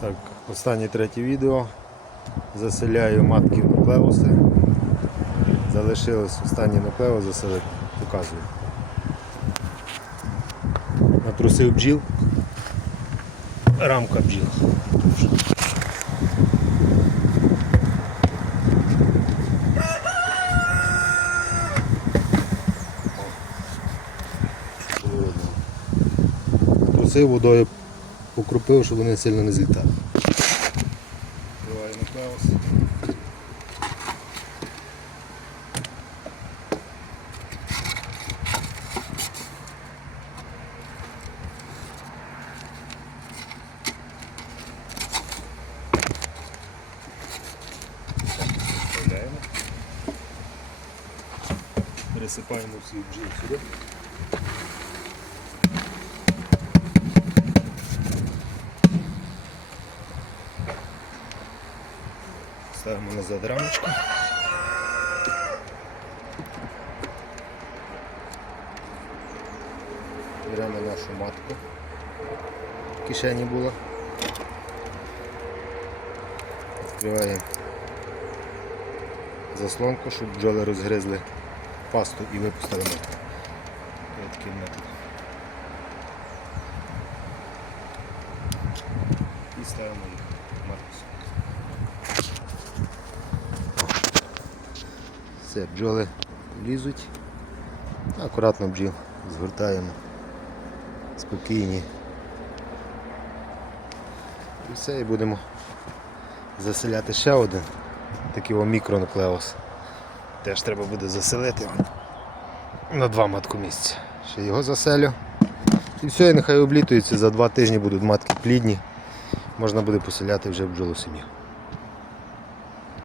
Так, останнє третє відео. Заселяю матки в нуклеуси. Залишилось останній нуклеус заселити. Показую. Натрусив бджіл. Рамка бджіл. Натрусив водою покрупив, щоб вони сильно не злітали. Нуклеус. Вставляємо. Пересипаємо всі бджіл сюди. Ставимо назад рамочку. Беремо нашу матку. В кишені була. Відкриваємо заслонку, щоб бджоли розгризли пасту і випустили матку. Такий метод. І ставимо їх матку. Все, бджоли лізуть. Акуратно бджіл згортаємо. Спокійні. І все, і будемо заселяти ще один. Такий о мікронуклеус. Теж треба буде заселити на два матку місця. Ще його заселю. І все, і нехай облітується, за два тижні будуть матки плідні. Можна буде поселяти вже бджолу сім'ю.